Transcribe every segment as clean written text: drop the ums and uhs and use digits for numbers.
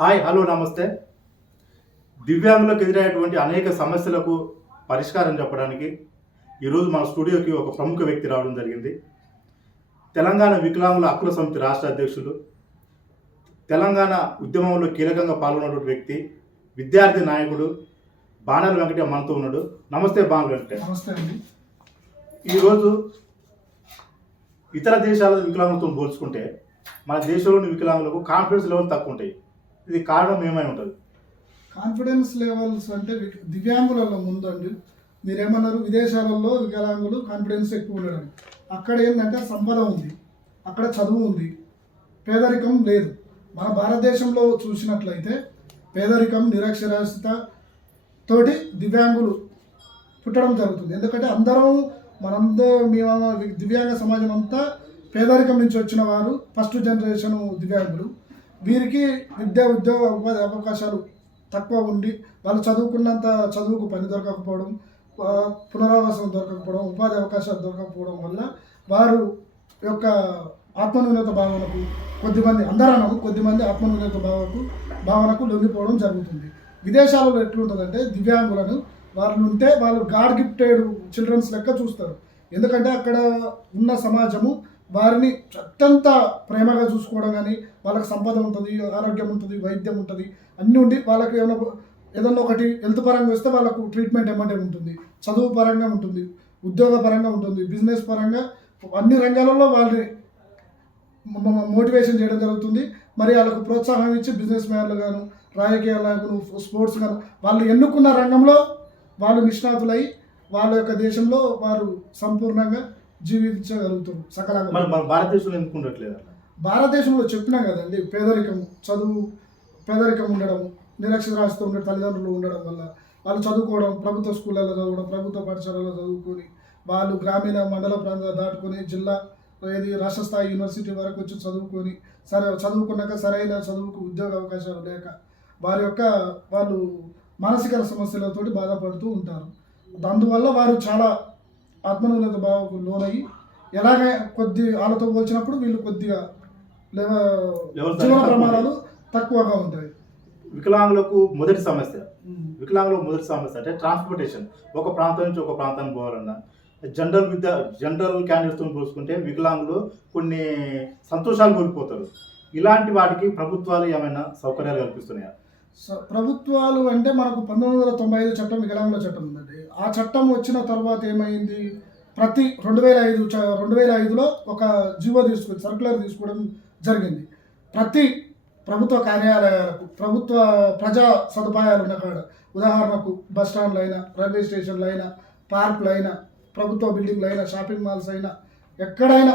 Hi hello నమస్తే. దివ్యాంగులకు ఎదురయ్యేటువంటి అనేక సమస్యలకు పరిష్కారం చెప్పడానికి ఈరోజు మన స్టూడియోకి ఒక ప్రముఖ వ్యక్తి రావడం జరిగింది. తెలంగాణ వికలాంగుల హక్కుల సమితి రాష్ట్ర అధ్యక్షులు, తెలంగాణ ఉద్యమంలో కీలకంగా పాల్గొన్నటువంటి వ్యక్తి, విద్యార్థి నాయకుడు బాణాల వెంకట మనతో ఉన్నాడు. నమస్తే బాణాల వెంకట. నమస్తే అండి. ఈరోజు ఇతర దేశాల వికలాంగులతో పోల్చుకుంటే మన దేశంలోని వికలాంగులకు కాన్ఫిడెన్స్ లెవెల్ తక్కువ ఉంటాయి. ఇది కారణం ఏమై ఉంటుంది? కాన్ఫిడెన్స్ లెవెల్స్ అంటే దివ్యాంగులలో ముందండి మీరేమన్నారు, విదేశాలలో వికలాంగులు కాన్ఫిడెన్స్ ఎక్కువ ఉండడం. అక్కడ ఏంటంటే సంపద ఉంది, అక్కడ చదువు ఉంది, పేదరికం లేదు. మన భారతదేశంలో చూసినట్లయితే పేదరికం, నిరక్షరాస్యత తోటి దివ్యాంగులు పుట్టడం జరుగుతుంది. ఎందుకంటే మేము దివ్యాంగ సమాజం అంతా పేదరికం నుంచి వచ్చిన వారు, ఫస్ట్ జనరేషన్ దివ్యాంగులు. వీరికి ఉద్యోగ ఉపాధి అవకాశాలు తక్కువ ఉండి వాళ్ళు చదువుకున్నంత చదువుకు పని దొరకకపోవడం, పునరావాసం దొరకకపోవడం, ఉపాధి అవకాశాలు దొరకకపోవడం వల్ల వారు యొక్క ఆత్మన్యూనత భావనకు కొద్దిమంది ఆత్మన్యూనత భావనకు లొంగిపోవడం జరుగుతుంది. విదేశాలలో ఎట్లుంటుందంటే దివ్యాంగులను వాళ్ళు గాడ్ గిఫ్టెడ్ చిల్డ్రన్స్ లెక్క చూస్తారు. ఎందుకంటే అక్కడ ఉన్న సమాజము వారిని అత్యంత ప్రేమగా చూసుకోవడం, కానీ వాళ్ళకి సంపద ఉంటుంది, ఆరోగ్యం ఉంటుంది, వైద్యం ఉంటుంది, అన్నీ ఉండి వాళ్ళకి ఏదన్నా ఒకటి హెల్త్ పరంగా వస్తే వాళ్ళకు ట్రీట్మెంట్ ఏమంటే ఉంటుంది, చదువు పరంగా ఉంటుంది, ఉద్యోగ పరంగా ఉంటుంది, బిజినెస్ పరంగా అన్ని రంగాలలో వాళ్ళని మోటివేషన్ చేయడం జరుగుతుంది. మరి వాళ్ళకు ప్రోత్సాహం ఇచ్చి బిజినెస్ మ్యాన్లు గాను, రాజకీయాలను, స్పోర్ట్స్ గాను వాళ్ళు ఎన్నుకున్న రంగంలో వాళ్ళు నిష్ణాతులై వాళ్ళ యొక్క దేశంలో వారు సంపూర్ణంగా జీవించగలుగుతారు సకలంగా. మన భారతదేశంలో ఎందుకు ఉండట్లేదు? భారతదేశంలో చెప్పినా కదండి, పేదరికం ఉండడం, నిరక్షరాస్యత ఉండే తల్లిదండ్రులు ఉండడం వల్ల వాళ్ళు చదువుకోవడం, ప్రభుత్వ స్కూళ్ళలో చదవడం, ప్రభుత్వ పాఠశాలలో చదువుకొని వాళ్ళు గ్రామీణ మండల ప్రాంతాలు దాటుకొని జిల్లా రాష్ట్ర స్థాయి యూనివర్సిటీ వరకు వచ్చి చదువుకున్నాక సరైన చదువుకు ఉద్యోగ అవకాశాలు లేక వాళ్ళు మానసిక సమస్యలతోటి బాధపడుతూ ఉంటారు. అందువల్ల వారు చాలా ఆత్మన్యూనత భావకు లోనయ్యి ఎలాగే వాళ్ళతో పోల్చినప్పుడు వీళ్ళు కొద్దిగా జీవన ప్రమాణాలు తక్కువగా ఉంటాయి. వికలాంగులకు మొదటి సమస్య అంటే ట్రాన్స్పోర్టేషన్. ఒక ప్రాంతం నుంచి ఒక ప్రాంతానికి పోవాలన్నా జనరల్ క్యాండిడేట్స్తో పోల్చుకుంటే వికలాంగులు కొన్ని సంతోషాలు కోల్పోతారు. ఇలాంటి వాటికి ప్రభుత్వాలు ఏమైనా సౌకర్యాలు కల్పిస్తున్నాయా? ప్రభుత్వాలు అంటే మనకు 1995 చట్టం, వికలాంగుల చట్టం ఉందండి. ఆ చట్టం వచ్చిన తర్వాత ఏమైంది, ప్రతి 2005లో ఒక సర్క్యులర్ తీసుకోవడం జరిగింది. ప్రతి ప్రభుత్వ కార్యాలయాలకు, ప్రభుత్వ ప్రజా సదుపాయాలు ఉన్న కాడ, ఉదాహరణకు బస్ స్టాండ్లు అయినా, రైల్వే స్టేషన్లు అయినా, పార్కులు అయినా, ప్రభుత్వ బిల్డింగ్లు అయినా, షాపింగ్ మాల్స్ అయినా, ఎక్కడైనా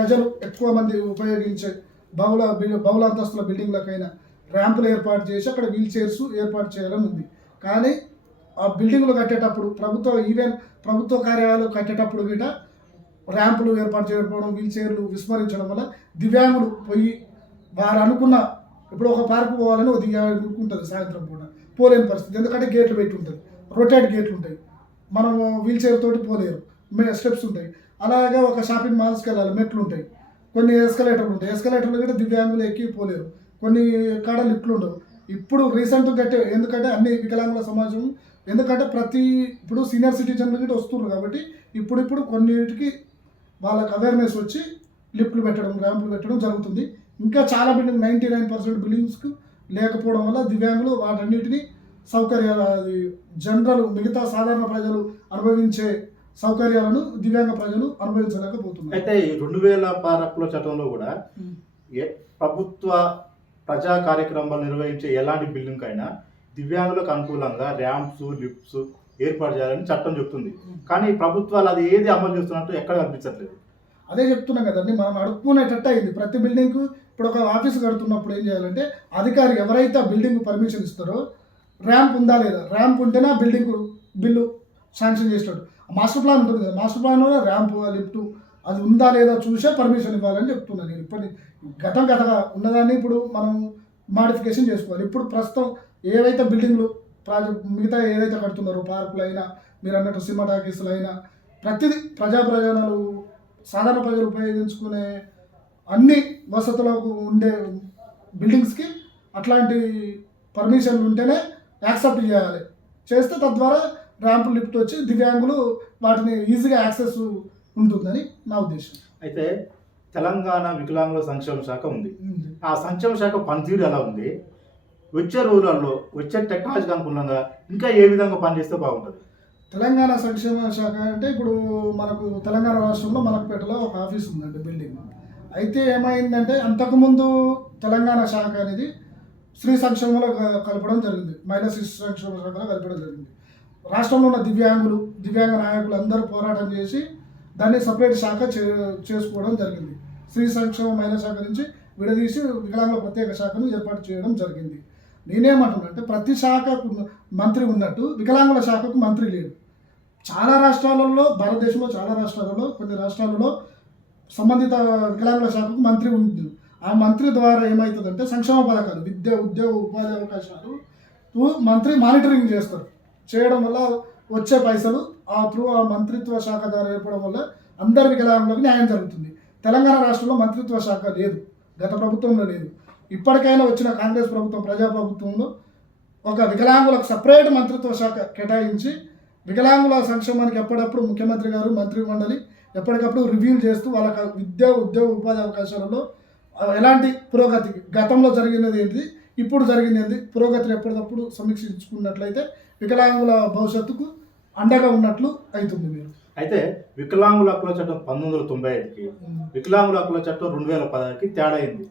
ప్రజలు ఎక్కువ మంది ఉపయోగించే బహుళ అంతస్తుల బిల్డింగ్లకైనా ర్యాంపులు ఏర్పాటు చేసి అక్కడ వీల్ చైర్స్ ఏర్పాటు చేయాలని ఉంది. కానీ ఆ బిల్డింగ్లు కట్టేటప్పుడు ప్రభుత్వ కార్యాలయాలు కట్టేటప్పుడు గిట ర్యాంపులు ఏర్పాటు చేయకపోవడం, వీల్ చైర్లు విస్మరించడం వల్ల దివ్యాంగులు పోయి వారు అనుకున్న, ఇప్పుడు ఒక పార్కు పోవాలని ఒక దివ్యాంగులు ఉంటుంది, సాయంత్రం పూట పోలేని పరిస్థితి. ఎందుకంటే గేట్లు పెట్టి ఉంటుంది, రొటేట్ గేట్లు ఉంటాయి, మనం వీల్ చైర్ తోటి పోలేరు, స్టెప్స్ ఉంటాయి. అలాగే ఒక షాపింగ్ మాల్స్కి వెళ్ళాలి, మెట్లు ఉంటాయి, కొన్ని ఎస్కలేటర్లు ఉంటాయి, ఎస్కలేటర్లు కూడా దివ్యాంగులు ఎక్కి పోలేరు, కొన్ని కాడ లిఫ్ట్లు ఉండవు. ఇప్పుడు రీసెంట్గా ఎందుకంటే అన్ని వికలాంగుల సమాజం, ఎందుకంటే ఇప్పుడు సీనియర్ సిటిజన్లు కూడా వస్తున్నారు కాబట్టి ఇప్పుడు కొన్నిటికి వాళ్ళకి అవేర్నెస్ వచ్చి లిఫ్ట్లు పెట్టడం, ర్యాంపులు పెట్టడం జరుగుతుంది. ఇంకా చాలా 99% బిల్డింగ్స్కు లేకపోవడం వల్ల దివ్యాంగులు వాటన్నిటిని మిగతా సాధారణ ప్రజలు అనుభవించే సౌకర్యాలను దివ్యాంగ ప్రజలు అనుభవించలేకపోతున్నారు. అయితే 2016 చట్టంలో కూడా ప్రభుత్వ ప్రజా కార్యక్రమాలు నిర్వహించే ఎలాంటి బిల్డింగ్ అయినా దివ్యాంగులకు అనుకూలంగా ర్యాంప్స్, లిఫ్ట్స్ ఏర్పాటు చేయాలని చట్టం చెప్తుంది. కానీ ప్రభుత్వాలు అది ఏది అమలు చేస్తున్నట్టు ఎక్కడ కనిపించట్లేదు. అదే చెప్తున్నాం కదండి, మనం అడుక్కునేటట్టు అయింది. ప్రతి బిల్డింగ్కు ఇప్పుడు ఒక ఆఫీస్ కడుతున్నప్పుడు ఏం చేయాలంటే అధికారి ఎవరైతే ఆ బిల్డింగ్ పర్మిషన్ ఇస్తారో ర్యాంప్ ఉందా లేదా, ర్యాంప్ ఉంటేనే ఆ బిల్లు శాంక్షన్ చేస్తాడు. మాస్టర్ ప్లాన్ ఉంటుంది కదా, మాస్టర్ ప్లాన్లో ర్యాంప్, లిఫ్ట్ అది ఉందా లేదా చూసే పర్మిషన్ ఇవ్వాలని చెప్తున్నాను నేను. గతగా ఉన్నదాన్ని ఇప్పుడు మనం మాడిఫికేషన్ చేసుకోవాలి. ఇప్పుడు ప్రస్తుతం ఏవైతే బిల్డింగ్లు మిగతా ఏదైతే కడుతున్నారో, పార్కులు అయినా, మీరు అన్నట్టు సినిమా టాకీసులు అయినా, ప్రతిదీ ప్రజాప్రయోజనాలు సాధారణ ప్రజలు ఉపయోగించుకునే అన్ని వసతులకు ఉండే బిల్డింగ్స్కి అట్లాంటి పర్మిషన్లు ఉంటేనే యాక్సెప్ట్ చేయాలి. చేస్తే తద్వారా ర్యాంప్ లిఫ్ట్ వచ్చి దివ్యాంగులు వాటిని ఈజీగా యాక్సెస్ ఉంటుందని నా ఉద్దేశం. అయితే తెలంగాణ వికలాంగుల సంక్షేమ శాఖ ఉంది. ఆ సంక్షేమ శాఖ పనితీరు ఎలా ఉంది? వచ్చే రోజులలో వచ్చే టెక్నాలజీకి అనుగుణంగా ఇంకా ఏ విధంగా పనిచేస్తే బాగుంటుంది? తెలంగాణ సంక్షేమ శాఖ అంటే ఇప్పుడు మనకు తెలంగాణ రాష్ట్రంలో మలక్పేటలో ఒక ఆఫీస్ ఉందండి, బిల్డింగ్. అయితే ఏమైందంటే అంతకుముందు తెలంగాణ శాఖ అనేది స్త్రీ సంక్షేమంలో కలపడం జరిగింది, మహిళా శిశు సంక్షేమ శాఖలో కలపడం జరిగింది. రాష్ట్రంలో ఉన్న దివ్యాంగ నాయకులు అందరూ పోరాటం చేసి దాన్ని సపరేట్ శాఖ చేసుకోవడం జరిగింది. స్త్రీ సంక్షేమ మహిళా శాఖ నుంచి విడదీసి వికలాంగుల ప్రత్యేక శాఖను ఏర్పాటు చేయడం జరిగింది. నేనేమంటున్నానంటే ప్రతి శాఖకు మంత్రి ఉన్నట్టు వికలాంగుల శాఖకు మంత్రి లేడు. చాలా రాష్ట్రాలలో, భారతదేశంలో చాలా రాష్ట్రాలలో, కొన్ని రాష్ట్రాలలో సంబంధిత వికలాంగుల శాఖకు మంత్రి ఉంది. ఆ మంత్రి ద్వారా ఏమవుతుందంటే సంక్షేమ పథకాలు, విద్య, ఉద్యోగ, ఉపాధి అవకాశాలు మంత్రి మానిటరింగ్ చేస్తారు. చేయడం వల్ల వచ్చే పైసలు ఆ మంత్రిత్వ శాఖ ద్వారా ఏర్పడడం వల్ల అందరి వికలాంగులకు న్యాయం జరుగుతుంది. తెలంగాణ రాష్ట్రంలో మంత్రిత్వ శాఖ లేదు, గత ప్రభుత్వంలో లేదు. ఇప్పటికైనా వచ్చిన కాంగ్రెస్ ప్రభుత్వం, ప్రజాప్రభుత్వంలో ఒక వికలాంగులకు సపరేట్ మంత్రిత్వ శాఖ కేటాయించి వికలాంగుల సంక్షేమానికి ఎప్పటికప్పుడు ముఖ్యమంత్రి గారు, మంత్రి మండలి ఎప్పటికప్పుడు రివ్యూ చేస్తూ వాళ్ళకి విద్య, ఉద్యోగ, ఉపాధి అవకాశాలలో ఎలాంటి పురోగతి, గతంలో జరిగినది ఏంటి, ఇప్పుడు జరిగింది ఏంటి, పురోగతిని ఎప్పటికప్పుడు సమీక్షించుకున్నట్లయితే వికలాంగుల భవిష్యత్తుకు అండగా ఉన్నట్లు అవుతుంది. మీరు అయితే వికలాంగుల హక్కుల చట్టం 1995కి వికలాంగుల హక్కుల చట్టం 2016కి తేడా అయింది.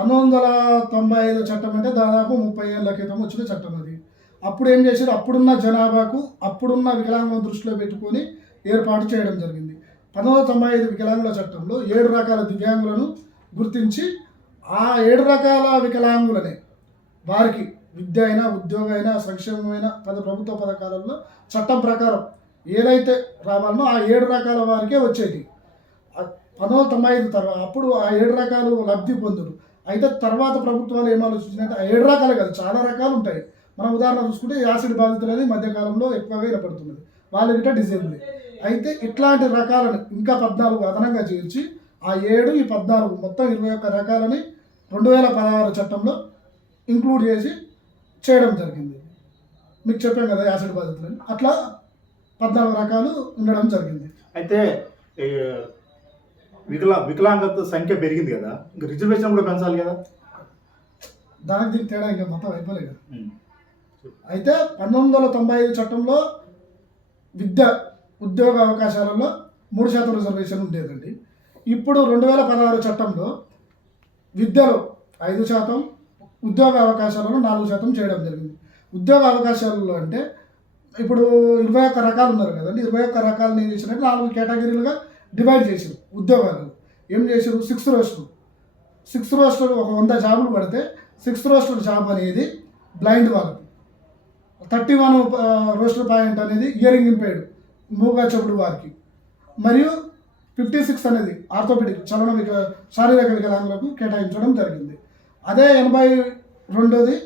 1995 చట్టం అంటే దాదాపు 30 ఏళ్ల క్రితం వచ్చిన చట్టం అది. అప్పుడు ఏం చేశారు, అప్పుడున్న జనాభాకు, అప్పుడున్న వికలాంగులను దృష్టిలో పెట్టుకొని ఏర్పాటు చేయడం జరిగింది. 1995 వికలాంగుల చట్టంలో 7 రకాల దివ్యాంగులను గుర్తించి ఆ 7 రకాల వికలాంగులనే వారికి విద్య అయినా, ఉద్యోగం అయినా, సంక్షేమమైన ప్రభుత్వ పథకాలలో చట్టం ప్రకారం ఏదైతే రావాలనో ఆ 7 రకాల వారికే వచ్చేది. 1995 తర్వాత అప్పుడు ఆ 7 రకాలు లబ్ధి పొందురు. అయితే తర్వాత ప్రభుత్వాలు ఏం ఆలోచించినట్టే ఆ 7 రకాలే కాదు, చాలా రకాలు ఉంటాయి. మనం ఉదాహరణ చూసుకుంటే యాసిడ్ బాధితులు అనేది మధ్యకాలంలో ఎక్కువగా వినపడుతున్నది, వాళ్ళ గిట్ట డిజేబుల్. అయితే ఇట్లాంటి రకాలను ఇంకా 14 అదనంగా చేర్చి ఆ 7 ఈ 14 మొత్తం 21 రకాలని 2016 చట్టంలో ఇంక్లూడ్ చేసి చేయడం జరిగింది. మీకు చెప్పాం కదా యాసిడ్ బాధితులని, అట్లా 14 రకాలు ఉండడం జరిగింది. అయితే వికలాంగత సంఖ్య పెరిగింది కదా, ఇంకా రిజర్వేషన్ కూడా పెంచాలి కదా. దానికి దీనికి తేడా ఇంకా మొత్తం అయిపోలేదు. అయితే 1995 చట్టంలో విద్య, ఉద్యోగ అవకాశాలలో 3% రిజర్వేషన్ ఉండేదండి. ఇప్పుడు 2016 చట్టంలో విద్యలో 5%, ఉద్యోగ అవకాశాలలో 4% చేయడం జరిగింది. ఉద్యోగ అవకాశాలలో అంటే ఇప్పుడు 21 రకాలు ఉన్నారు కదండి, 21 రకాలను ఏం చేసినట్టు 4 కేటగిరీలుగా డివైడ్ చేసారు. ఉద్యోగాలు ఏం చేశారు, 6 రోస్టర్ ఒక 100 జాబులు పడితే 6 రోస్టర్ జాబ్ అనేది బ్లైండ్ వాళ్ళకి, 31 రోస్టర్ పాయింట్ అనేది హియరింగ్ ఇంపైర్డ్ మూగా చెప్పుడు వారికి, మరియు 56 అనేది ఆర్థోపెడిక్ శారీరక వికలాంగులకు కేటాయించడం జరిగింది. అదే 82ది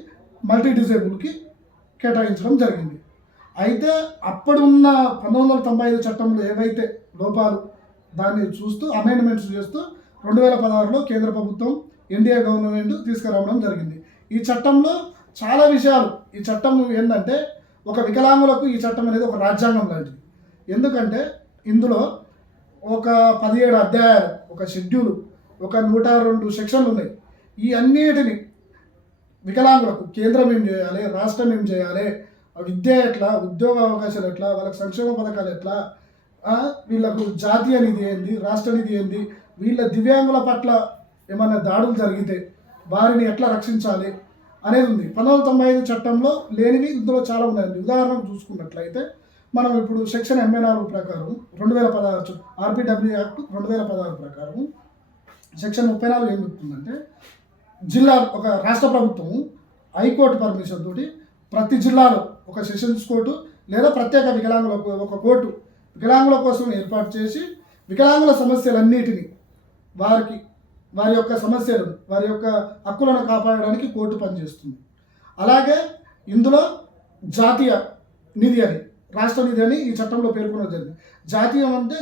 మల్టీ డిజేబుల్కి కేటాయించడం జరిగింది. అయితే అప్పుడున్న 1995 చట్టంలో ఏవైతే లోపాలు దాన్ని చూస్తూ అమెండ్మెంట్స్ చేస్తూ 2016లో కేంద్ర ప్రభుత్వం, ఎన్డీఏ గవర్నమెంట్ తీసుకురావడం జరిగింది. ఈ చట్టంలో చాలా విషయాలు, ఈ చట్టం ఏంటంటే ఒక వికలాంగులకు ఈ చట్టం అనేది ఒక రాజ్యాంగం లాంటిది. ఎందుకంటే ఇందులో ఒక 17 అధ్యాయాలు, ఒక షెడ్యూలు, ఒక 102 సెక్షన్లు ఉన్నాయి. ఈ అన్నిటిని వికలాంగులకు కేంద్రం ఏం చేయాలి, రాష్ట్రం ఏం చేయాలి, విద్య ఎట్లా, ఉద్యోగ అవకాశాలు ఎట్లా, వాళ్ళకి సంక్షేమ పథకాలు ఎట్లా, వీళ్ళకు జాతీయ నిధి ఏంది, రాష్ట్ర నిధి ఏంది, వీళ్ళ దివ్యాంగుల పట్ల ఏమైనా దాడులు జరిగితే వారిని ఎట్లా రక్షించాలి అనేది ఉంది. 1995 చట్టంలో లేనివి ఇందులో చాలా ఉన్నాయండి. ఉదాహరణకు చూసుకున్నట్లయితే మనం ఇప్పుడు సెక్షన్ 84 ప్రకారం 2016 ఆర్పిడబ్ల్యూ యాక్ట్ 2016 ప్రకారం సెక్షన్ 34 ఏం చెప్తుందంటే, జిల్లా ఒక రాష్ట్ర ప్రభుత్వం హైకోర్టు పర్మిషన్ తోటి ప్రతి జిల్లాలో ఒక సెషన్స్ కోర్టు లేదా ప్రత్యేక వికలాంగులకు ఒక కోర్టు వికలాంగుల కోసం ఏర్పాటు చేసి వికలాంగుల సమస్యలన్నిటినీ వారి యొక్క సమస్యలను, వారి యొక్క హక్కులను కాపాడడానికి కోర్టు పనిచేస్తుంది. అలాగే ఇందులో జాతీయ నిధి అని, రాష్ట్ర నిధి అని ఈ చట్టంలో పేర్కొనడం జరిగింది. జాతీయం అంటే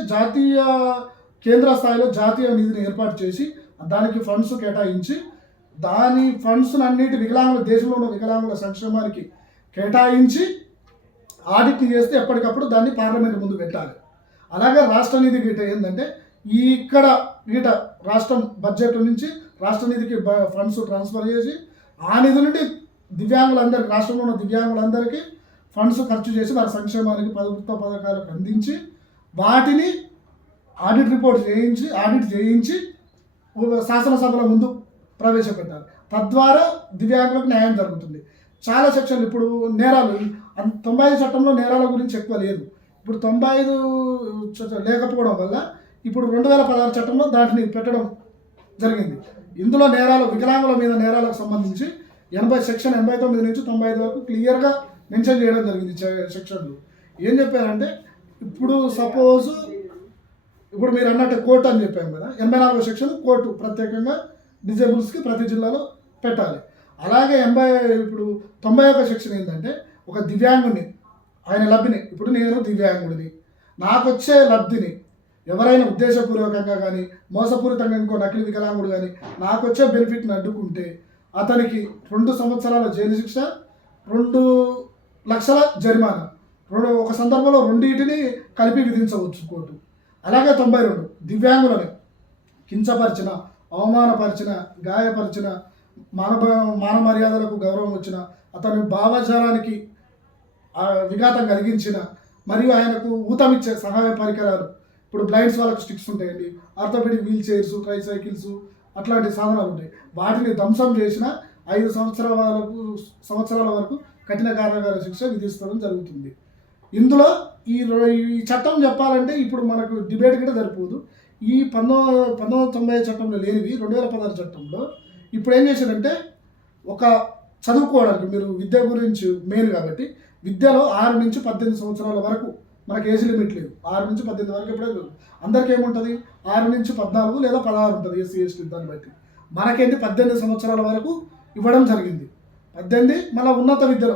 కేంద్ర స్థాయిలో జాతీయ నిధిని ఏర్పాటు చేసి దానికి ఫండ్స్ కేటాయించి దాని ఫండ్స్ అన్నిటి వికలాంగుల దేశంలో ఉన్న వికలాంగుల సంక్షేమానికి కేటాయించి ఆడిట్ చేస్తే ఎప్పటికప్పుడు దాన్ని పార్లమెంట్ ముందు పెట్టాలి. అలాగే రాష్ట్ర నిధి గీట ఏంటంటే ఇక్కడ గీట రాష్ట్రం బడ్జెట్ నుంచి రాష్ట్ర నిధికి ఫండ్స్ ట్రాన్స్ఫర్ చేసి ఆ నిధి నుండి దివ్యాంగులందరికీ, రాష్ట్రంలో ఉన్న దివ్యాంగులందరికీ ఫండ్స్ ఖర్చు చేసి వారి సంక్షేమానికి ప్రభుత్వ పథకాలకు అందించి వాటిని ఆడిట్ చేయించి శాసనసభల ముందు ప్రవేశపెట్టాలి. తద్వారా దివ్యాంగులకు న్యాయం జరుగుతుంది. చాలా సెక్షన్లు ఇప్పుడు నేరాలు 95 చట్టంలో నేరాల గురించి ఎక్కువ లేదు. ఇప్పుడు 95 లేకపోవడం వల్ల ఇప్పుడు 2016 చట్టంలో దాటిని పెట్టడం జరిగింది. ఇందులో నేరాలు, వికలాంగుల మీద నేరాలకు సంబంధించి సెక్షన్ 89 నుంచి 95 వరకు క్లియర్గా మెన్షన్ చేయడం జరిగింది. సెక్షన్లు ఏం చెప్పారంటే ఇప్పుడు సపోజ్ ఇప్పుడు మీరు అన్నట్టు కోర్టు అని చెప్పాము కదా, 84 సెక్షన్ కోర్టు ప్రత్యేకంగా డిజేబుల్స్కి ప్రతి జిల్లాలో పెట్టాలి. అలాగే 91 సెక్షన్ ఏంటంటే ఒక దివ్యాంగుని, ఆయన లబ్ధిని, ఇప్పుడు నేను దివ్యాంగుడిని, నాకు వచ్చే లబ్ధిని ఎవరైనా ఉద్దేశపూర్వకంగా కానీ మోసపూరితంగా ఇంకో నకిలీ వికలాంగుడు కానీ నాకు వచ్చే బెనిఫిట్ని అడ్డుకుంటే అతనికి 2 సంవత్సరాల జైలు శిక్ష, 2 లక్షల జరిమానా, ఒక సందర్భంలో రెండింటిని కలిపి విధించవచ్చు కోర్టు. అలాగే 92 దివ్యాంగులని కించపరిచిన, అవమానపరిచిన, గాయపరిచిన, మాన మర్యాదలకు గౌరవం వచ్చిన, అతని భావజాలానికి విఘాతం కలిగించిన, మరియు ఆయనకు ఊతమిచ్చే సహాయ పరికరాలు, ఇప్పుడు బ్లైండ్స్ వాళ్ళకు స్టిక్స్ ఉంటాయండి, ఆర్థోపెడిక్ వీల్ చైర్స్, ట్రైసైకిల్స్, అట్లాంటి సాధనాలు ఉంటాయి, వాటిని ధ్వంసం చేసిన 5 సంవత్సరాల వరకు కఠిన కారాగార శిక్ష విధిస్తడం జరుగుతుంది. ఇందులో ఈ చట్టం చెప్పాలంటే ఇప్పుడు మనకు డిబేట్ కూడా సరిపోదు. ఈ 1990 చట్టంలో లేనివి 2016 చట్టంలో ఇప్పుడు ఏం చేశారంటే ఒక చదువుకోవడానికి, మీరు విద్య గురించి మెయిన్ కాబట్టి విద్యలో 6 నుంచి 18 సంవత్సరాల వరకు మనకి ఏజ్ లిమిట్ లేదు. 6 నుంచి 18 వరకు ఎప్పుడే అందరికీ ఏముంటుంది, 6 నుంచి 14 లేదా 16 ఉంటుంది ఎస్సీ ఎస్టీ దాన్ని బట్టి. మనకేంటి 18 సంవత్సరాల వరకు ఇవ్వడం జరిగింది. 18 మళ్ళీ ఉన్నత విద్యలో